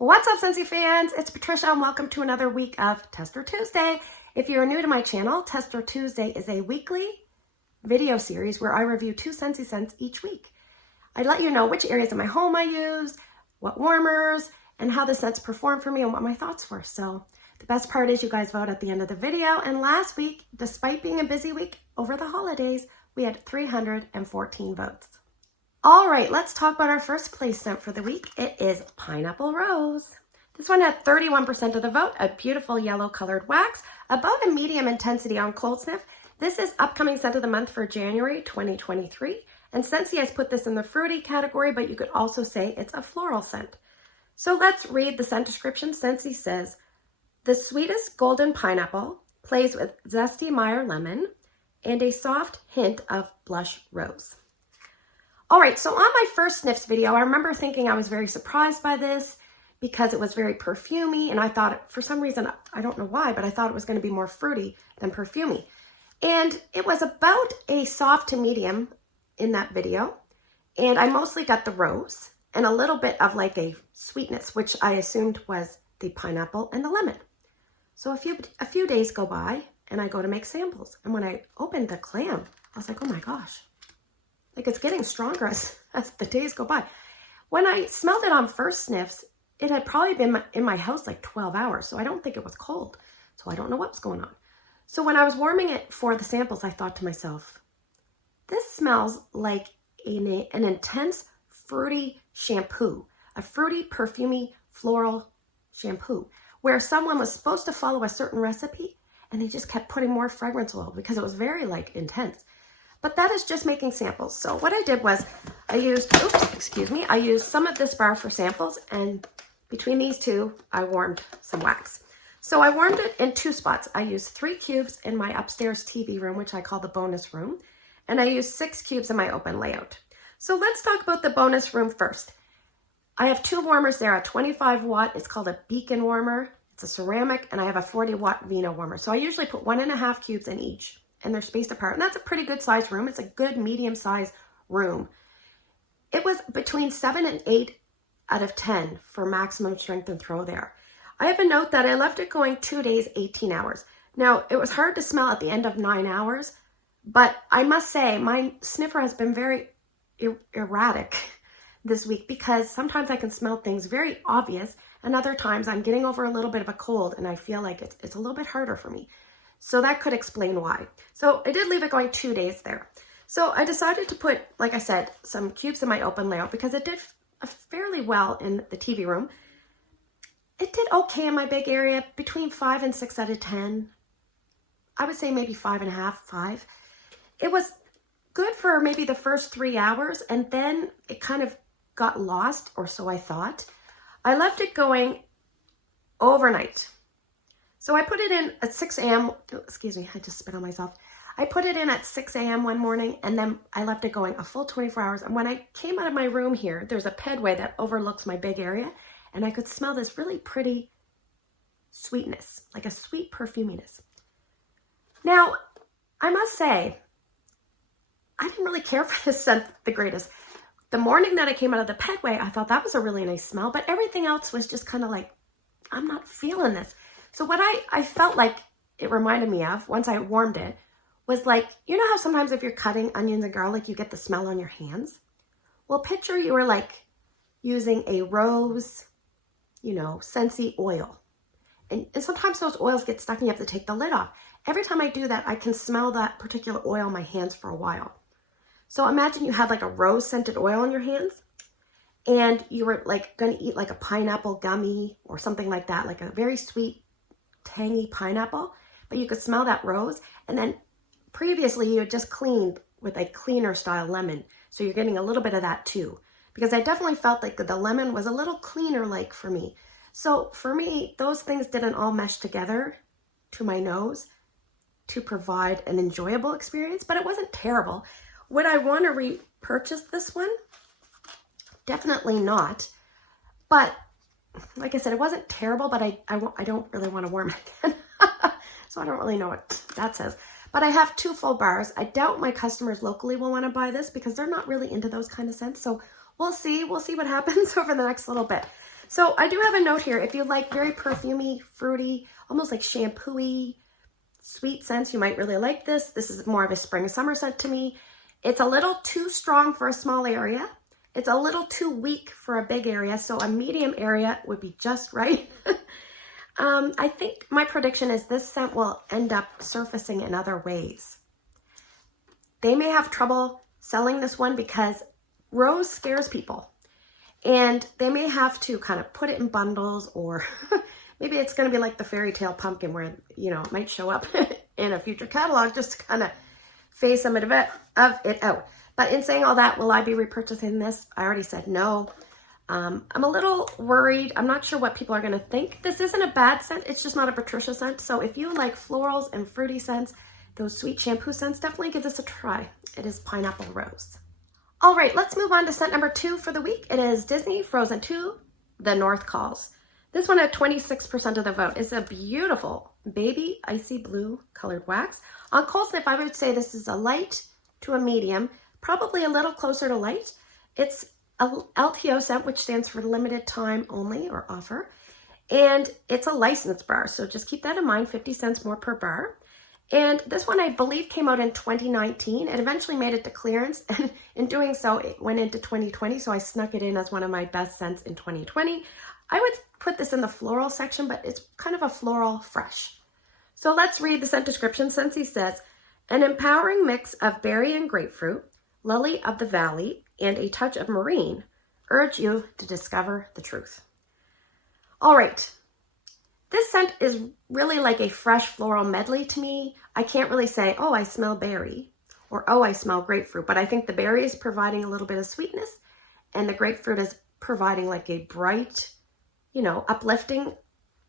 What's up, Scentsy fans? It's Patricia and welcome to another week of Tester Tuesday. If you're new to my channel, Tester Tuesday is a weekly video series where I review 2 Scentsy scents each week. I'd let you know which areas of my home I use, what warmers, and how the scents perform for me and what my thoughts were. So the best part is you guys vote at the end of the video. And last week, despite being a busy week over the holidays, we had 314 votes. All right, let's talk about our first place scent for the week. It is Pineapple Rose. This one had 31% of the vote, a beautiful yellow colored wax, about a medium intensity on cold sniff. This is upcoming scent of the month for January 2023. And Scentsy has put this in the fruity category, but you could also say it's a floral scent. So let's read the scent description. Scentsy says, the sweetest golden pineapple plays with zesty Meyer lemon and a soft hint of blush rose. All right, so on my first sniffs video, I remember thinking I was very surprised by this because it was very perfumey, and I thought, for some reason, I don't know why, but I thought it was going to be more fruity than perfumey. And it was about a soft to medium in that video, and I mostly got the rose and a little bit of like a sweetness, which I assumed was the pineapple and the lemon. So a few days go by, and I go to make samples, and when I opened the clam, I was like, oh my gosh. Like it's getting stronger as the days go by. When I smelled it on first sniffs, it had probably been in my house like 12 hours. So I don't think it was cold. So I don't know what was going on. So when I was warming it for the samples, I thought to myself, this smells like an intense fruity shampoo, a fruity, perfumey, floral shampoo, where someone was supposed to follow a certain recipe and they just kept putting more fragrance oil because it was very like intense. But that is just making samples. So what I did was I used some of this bar for samples, and between these two, I warmed some wax. So I warmed it in 2 spots. I used 3 cubes in my upstairs TV room, which I call the bonus room, and I used 6 cubes in my open layout. So let's talk about the bonus room first. I have 2 warmers there, a 25 watt, it's called a beacon warmer. It's a ceramic, and I have a 40 watt Vino warmer. So I usually put 1.5 cubes in each, and they're spaced apart. And that's a pretty good sized room. It's a good medium sized room. It was between 7 and 8 out of 10 for maximum strength and throw there. I have a note that I left it going 2 days, 18 hours. Now, it was hard to smell at the end of 9 hours, but I must say my sniffer has been very erratic this week because sometimes I can smell things very obvious, and other times I'm getting over a little bit of a cold and I feel like it's a little bit harder for me. So that could explain why. So I did leave it going 2 days there. So I decided to put, like I said, some cubes in my open layout because it did fairly well in the TV room. It did okay in my big area, between 5 and 6 out of 10. I would say maybe 5.5, 5. It was good for maybe the first 3 hours, and then it kind of got lost, or so I thought. I left it going overnight. So I put it in at 6 a.m. Excuse me, I just spit on myself. I put it in at 6 a.m. one morning, and then I left it going a full 24 hours. And when I came out of my room here, there's a pedway that overlooks my big area, and I could smell this really pretty sweetness, like a sweet perfuminess. Now, I must say, I didn't really care for this scent the greatest. The morning that I came out of the pedway, I thought that was a really nice smell, but everything else was just kind of like, I'm not feeling this. So what I felt like it reminded me of, once I warmed it, was like, you know how sometimes if you're cutting onions and garlic, you get the smell on your hands? Well, picture you were like using a rose, Scentsy oil. And sometimes those oils get stuck and you have to take the lid off. Every time I do that, I can smell that particular oil on my hands for a while. So imagine you had like a rose scented oil on your hands, and you were like going to eat like a pineapple gummy or something like that, like a very sweet, tangy pineapple, but you could smell that rose. And then previously you had just cleaned with a cleaner style lemon. So you're getting a little bit of that too, because I definitely felt like the lemon was a little cleaner like for me. So for me, those things didn't all mesh together to my nose to provide an enjoyable experience, but it wasn't terrible. Would I want to repurchase this one? Definitely not. But like I said, it wasn't terrible, but I don't really want to warm it again. So I don't really know what that says. But I have 2 full bars. I doubt my customers locally will want to buy this because they're not really into those kind of scents. So we'll see. We'll see what happens over the next little bit. So I do have a note here. If you like very perfumey, fruity, almost like shampoo-y, sweet scents, you might really like this. This is more of a spring summer scent to me. It's a little too strong for a small area. It's a little too weak for a big area, so a medium area would be just right. I think my prediction is this scent will end up surfacing in other ways. They may have trouble selling this one because rose scares people. And they may have to kind of put it in bundles, or maybe it's going to be like the fairy tale pumpkin where, you know, it might show up in a future catalog just to kind of phase some of it out. But in saying all that, will I be repurchasing this? I already said no. I'm a little worried. I'm not sure what people are going to think. This isn't a bad scent. It's just not a Patricia scent. So if you like florals and fruity scents, those sweet shampoo scents, definitely give this a try. It is Pineapple Rose. All right, let's move on to scent number 2 for the week. It is Disney Frozen 2, The North Calls. This one had 26% of the vote. It's a beautiful baby icy blue colored wax. On cold sniff, I would say this is a light to a medium, probably a little closer to light. It's a LTO scent, which stands for limited time only or offer. And it's a licensed bar, so just keep that in mind, 50 cents more per bar. And this one, I believe, came out in 2019. It eventually made it to clearance, and in doing so, it went into 2020, so I snuck it in as one of my best scents in 2020. I would put this in the floral section, but it's kind of a floral fresh. So let's read the scent description. Scentsy says, an empowering mix of berry and grapefruit, lily of the valley, and a touch of marine urge you to discover the truth. All right. This scent is really like a fresh floral medley to me. I can't really say, oh, I smell berry, or oh, I smell grapefruit, but I think the berry is providing a little bit of sweetness, and the grapefruit is providing like a bright, you know, uplifting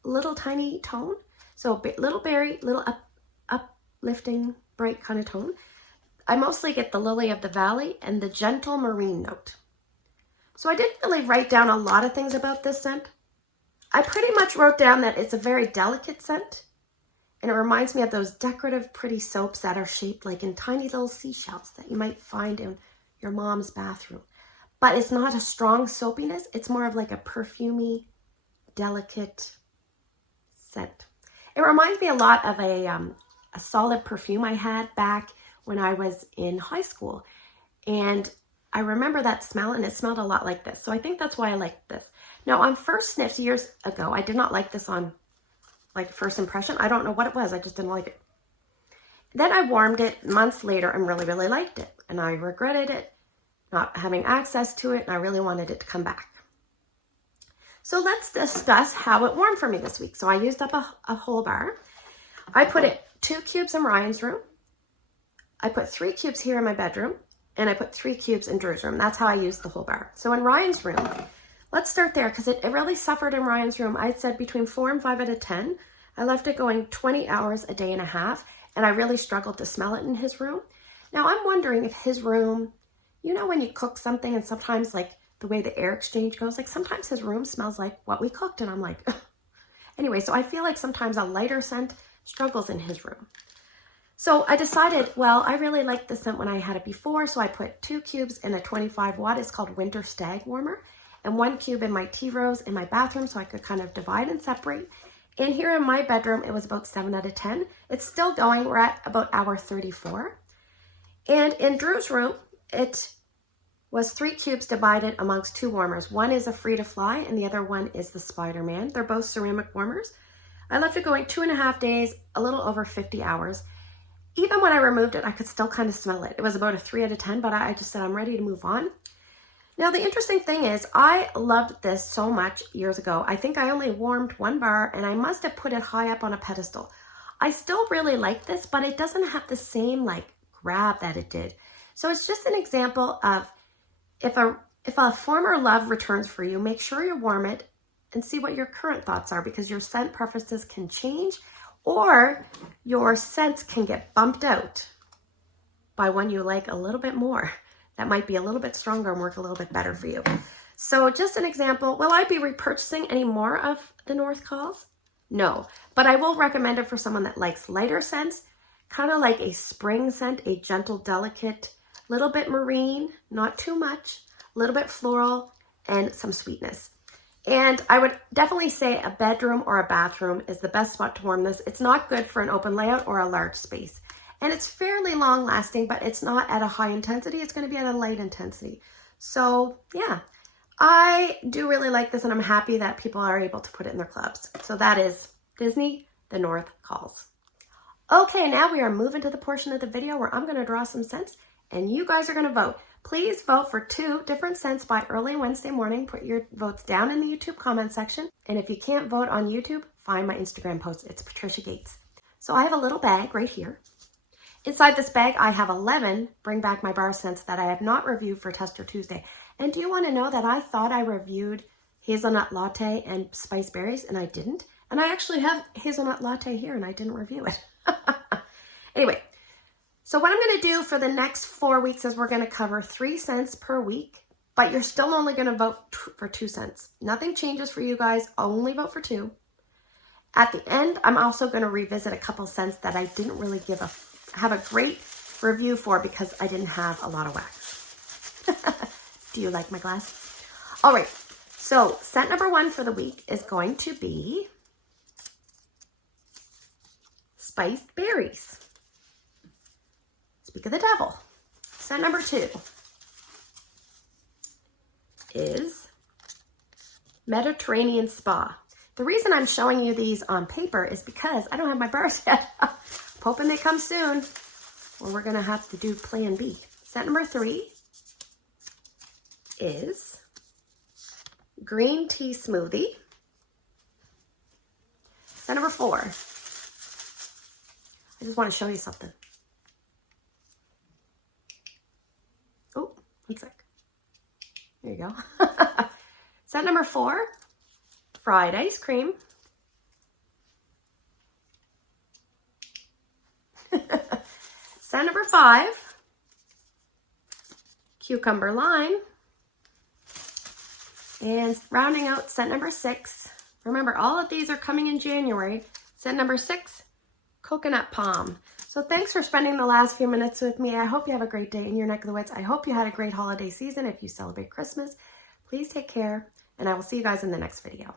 little tiny tone. So little berry, little uplifting, bright kind of tone. I mostly get the lily of the valley and the gentle marine note. So I didn't really write down a lot of things about this scent. I pretty much wrote down that it's a very delicate scent, and it reminds me of those decorative pretty soaps that are shaped like in tiny little seashells that you might find in your mom's bathroom. But it's not a strong soapiness. It's more of like a perfumey, delicate scent. It reminds me a lot of a solid perfume I had back when I was in high school. And I remember that smell, and it smelled a lot like this. So I think that's why I like this. Now, on first sniffs years ago, I did not like this on like first impression. I don't know what it was. I just didn't like it. Then I warmed it months later and really, really liked it. And I regretted it, not having access to it, and I really wanted it to come back. So let's discuss how it warmed for me this week. So I used up a whole bar. I put 2 cubes in Ryan's room. I put 3 cubes here in my bedroom, and I put 3 cubes in Drew's room. That's how I used the whole bar. So in Ryan's room, let's start there because it really suffered in Ryan's room. I said between 4 and 5 out of 10. I left it going 20 hours a day and a half, and I really struggled to smell it in his room. Now I'm wondering if his room, you know, when you cook something and sometimes like the way the air exchange goes, like sometimes his room smells like what we cooked, and I'm like, ugh. Anyway, so I feel like sometimes a lighter scent struggles in his room. So I decided, well, I really liked the scent when I had it before, so I put 2 cubes in a 25 watt. It's called Winter Stag Warmer, and 1 cube in my tea rose in my bathroom so I could kind of divide and separate. And here in my bedroom, it was about 7 out of 10. It's still going. We're at about hour 34. And in Drew's room, it was 3 cubes divided amongst 2 warmers. One is a Free to Fly, and the other one is the Spider-Man. They're both ceramic warmers. I left it going 2.5 days, a little over 50 hours. Even when I removed it, I could still kind of smell it. It was about a 3 out of 10, but I just said, I'm ready to move on. Now, the interesting thing is, I loved this so much years ago. I think I only warmed 1 bar, and I must have put it high up on a pedestal. I still really like this, but it doesn't have the same, like, grab that it did. So it's just an example of if a former love returns for you, make sure you warm it and see what your current thoughts are, because your scent preferences can change, or your scents can get bumped out by one you like a little bit more. That might be a little bit stronger and work a little bit better for you. So just an example, will I be repurchasing any more of the North Calls? No, but I will recommend it for someone that likes lighter scents, kind of like a spring scent, a gentle, delicate, little bit marine, not too much, a little bit floral, and some sweetness. And I would definitely say a bedroom or a bathroom is the best spot to warm this. It's not good for an open layout or a large space. And it's fairly long lasting, but it's not at a high intensity. It's going to be at a light intensity. So yeah, I do really like this, and I'm happy that people are able to put it in their clubs. So that is Disney, The North Calls. Okay, now we are moving to the portion of the video where I'm going to draw some scents, and you guys are going to vote. Please vote for 2 different scents by early Wednesday morning. Put your votes down in the YouTube comment section. And if you can't vote on YouTube, find my Instagram post. It's Patricia Gates. So I have a little bag right here. Inside this bag, I have 11 Bring Back My Bar scents that I have not reviewed for Tester Tuesday. And do you want to know that I thought I reviewed Hazelnut Latte and Spice Berries, and I didn't? And I actually have Hazelnut Latte here, and I didn't review it. Anyway, so what I'm going to do for the next 4 weeks is we're going to cover 3 scents per week, but you're still only going to vote for 2 scents. Nothing changes for you guys. Only vote for 2. At the end, I'm also going to revisit a couple scents that I didn't really have a great review for because I didn't have a lot of wax. Do you like my glasses? All right, so scent number 1 for the week is going to be Spiced Berries. Speak of the devil. Scent number 2 is Mediterranean Spa. The reason I'm showing you these on paper is because I don't have my bars yet. I'm hoping they come soon, or we're gonna have to do plan B. Scent number 3 is Green Tea Smoothie. Scent number 4. I just want to show you something. Oh, one sec. There you go. Scent number 4, Fried Ice Cream. Scent number 5, Cucumber Lime. And rounding out scent number 6. Remember, all of these are coming in January. Scent number 6, Coconut Palm. So thanks for spending the last few minutes with me. I hope you have a great day in your neck of the woods. I hope you had a great holiday season if you celebrate Christmas. Please take care, and I will see you guys in the next video.